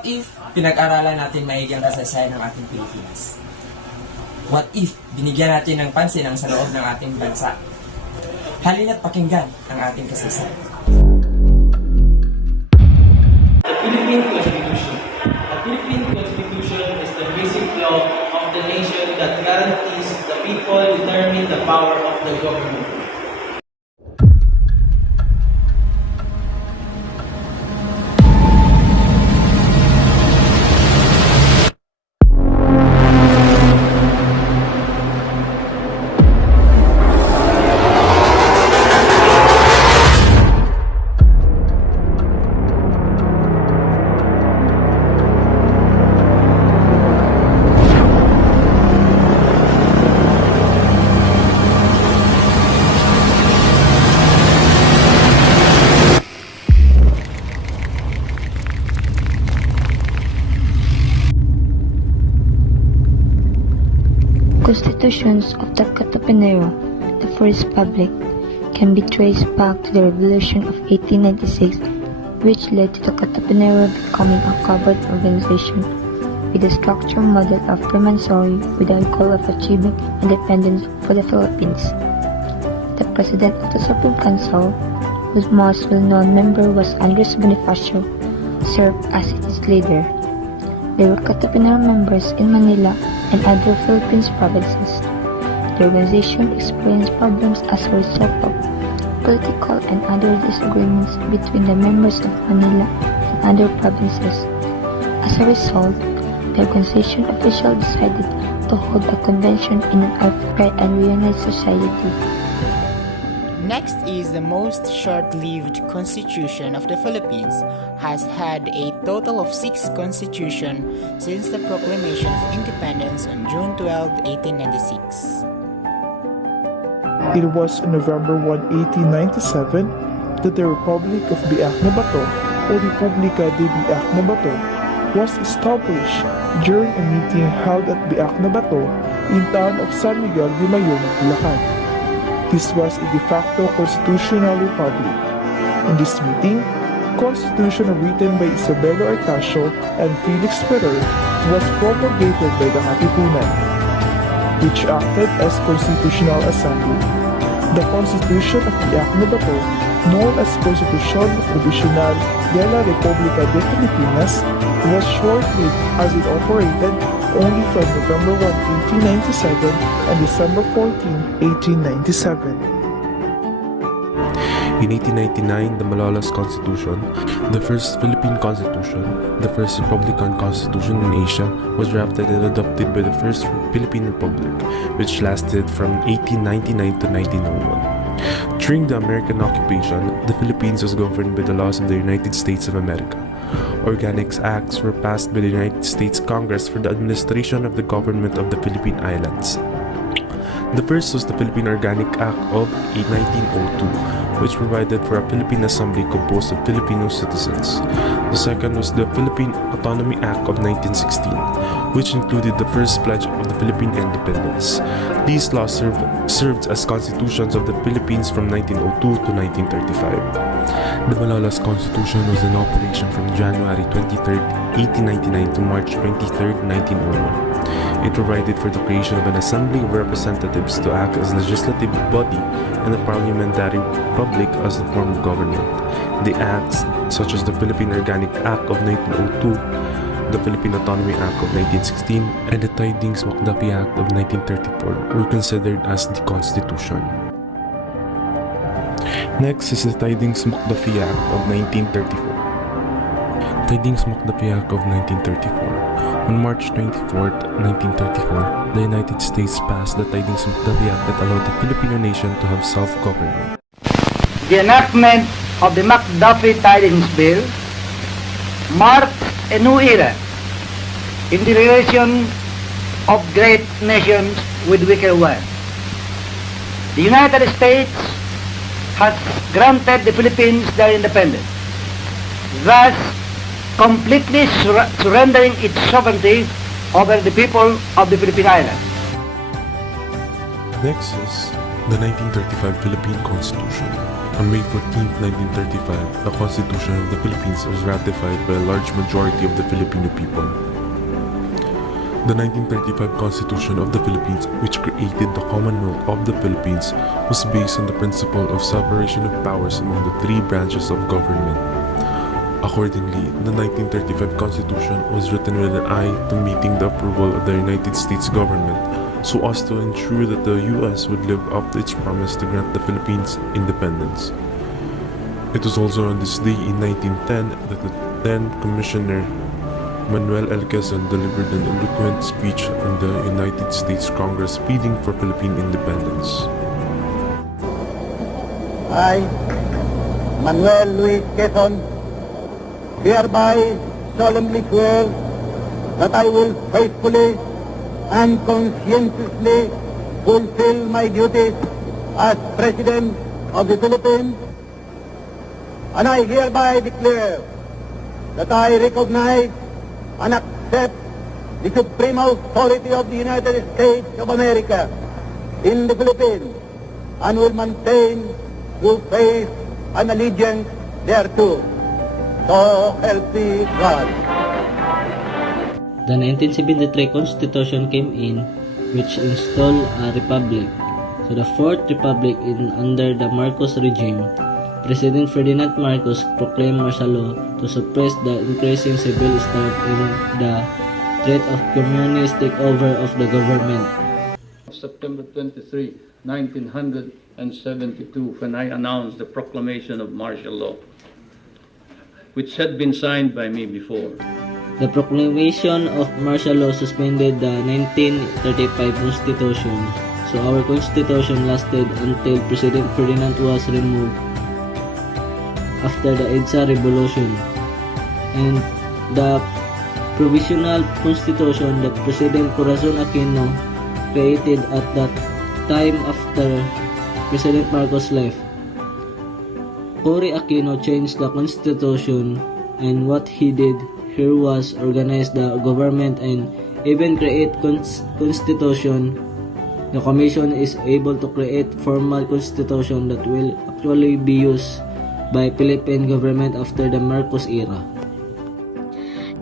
What if pinag-aralan natin maigi ang kasaysayan ng ating Pilipinas? What if binigyan natin ng pansin ang sa loob ng ating bansa? Halina't pakinggan ang ating kasaysayan. The Philippine Constitution. The Philippine Constitution is the basic law of the nation that guarantees the people determine the power of the government. Constitutions of the Katapanero, the First Republic, can be traced back to the Revolution of 1896, which led to the Katapanero becoming a covered organization with a structure model of Freemasonry with the goal of achieving independence for the Philippines. The President of the Supreme Council, whose most well-known member was Andres Bonifacio, served as its leader. There were Katapanero members in Manila and other Philippines provinces. The organization experienced problems as a result of political and other disagreements between the members of Manila and other provinces. As a result, the organization officially decided to hold a convention in an free and reunited society. Next is the most short-lived constitution of the Philippines, has had a total of 6 constitutions since the proclamation of independence on June 12, 1896. It was on November 1, 1897 that the Republic of Biak na Bato, or Republica de Biak na Bato, was established during a meeting held at Biak na Bato in town of San Miguel de Mayong, Bulacan. This was a de facto constitutional republic. In this meeting, constitution written by Isabelo Artacio and Felix Ferrer was promulgated by the Katipunan, which acted as Constitutional Assembly. The Constitution of Biak na Bato, known as Constitution Provisional de la República de Filipinas, was short-lived as it operated only from November 1, 1897 and December 14, 1897. In 1899, the Malolos Constitution, the first Philippine Constitution, the first Republican Constitution in Asia, was drafted and adopted by the First Philippine Republic, which lasted from 1899 to 1901. During the American occupation, the Philippines was governed by the laws of the United States of America. Organic acts were passed by the United States Congress for the administration of the government of the Philippine Islands. The first was the Philippine Organic Act of 1902, which provided for a Philippine Assembly composed of Filipino citizens. The second was the Philippine Autonomy Act of 1916, which included the first pledge of the Philippine independence. These laws served as constitutions of the Philippines from 1902 to 1935. The Malolos Constitution was in operation from January 23, 1899 to March 23, 1901. It provided for the creation of an assembly of representatives to act as legislative body and a parliamentary republic as the form of government. The acts, such as the Philippine Organic Act of 1902, the Philippine Autonomy Act of 1916, and the Tidings Macdapi Act of 1934, were considered as the Constitution. Next is the Tidings Macdapi Act of 1934. Tidings Macdapi Act of 1934. On March 24, 1934, the United States passed the Tidings Macdapi Act that allowed the Filipino nation to have self-government. The enactment of the McDuffie Tidings Bill marked a new era in the relation of great nations with weaker ones. The United States has granted the Philippines their independence, thus completely surrendering its sovereignty over the people of the Philippine Islands. Next is the 1935 Philippine Constitution. On May 14, 1935, the Constitution of the Philippines was ratified by a large majority of the Filipino people. The 1935 Constitution of the Philippines, which created the Commonwealth of the Philippines, was based on the principle of separation of powers among the three branches of government. Accordingly, the 1935 Constitution was written with an eye to meeting the approval of the United States government, so as to ensure that the U.S. would live up to its promise to grant the Philippines independence. It was also on this day in 1910 that the then Commissioner Manuel L. Quezon delivered an eloquent speech in the United States Congress pleading for Philippine independence. I, Manuel Luis Quezon, hereby solemnly swear that I will faithfully and conscientiously fulfill my duties as President of the Philippines, and I hereby declare that I recognize and accept the supreme authority of the United States of America in the Philippines, and will maintain true faith and allegiance thereto. So help me God. The 1973 Constitution came in, which installed a republic. So the Fourth Republic under the Marcos regime, President Ferdinand Marcos proclaimed martial law to suppress the increasing civil strife in the threat of communist takeover of the government. September 23, 1972, when I announced the proclamation of martial law, which had been signed by me before. The proclamation of martial law suspended the 1935 Constitution, so our Constitution lasted until President Ferdinand was removed after the EDSA Revolution. And the Provisional Constitution that President Corazon Aquino created at that time after President Marcos left. Cory Aquino changed the Constitution, and what he did here was organize the government and even create Constitution. The Commission is able to create formal Constitution that will actually be used by Philippine government after the Marcos era.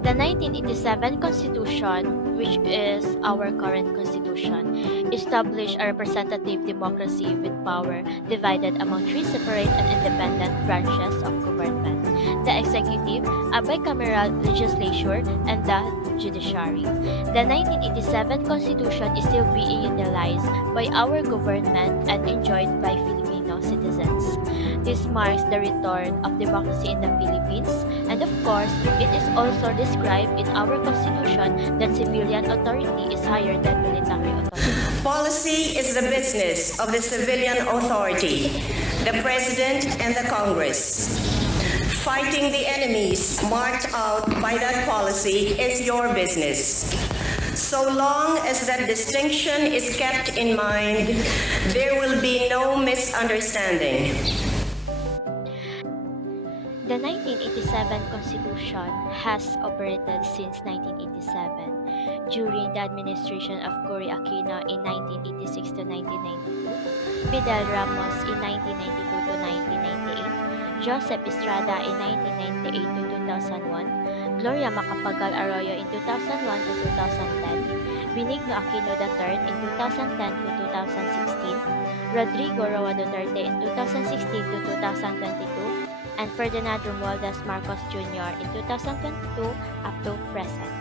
The 1987 Constitution, which is our current Constitution, established a representative democracy with power divided among three separate and independent branches of government: the executive, a bicameral legislature, and the judiciary. The 1987 Constitution is still being utilized by our government and enjoyed by Filipino citizens. This marks the return of democracy in the Philippines, and of course, it is also described in our Constitution that civilian authority is higher than military authority. Policy is the business of the civilian authority, the President and the Congress. Fighting the enemies marked out by that policy is your business. So long as that distinction is kept in mind, there will be no misunderstanding. The 1987 Constitution has operated since 1987. During the administration of Cory Aquino in 1986 to 1992, Fidel Ramos in 1992 to 1998, Joseph Estrada in 1998 to 2001, Gloria Macapagal Arroyo in 2001 to 2010, Benigno Aquino III in 2010 to 2016, Rodrigo Roa Duterte in 2016 to 2022, and Ferdinand Romualdez Marcos Jr. in 2022 up to present.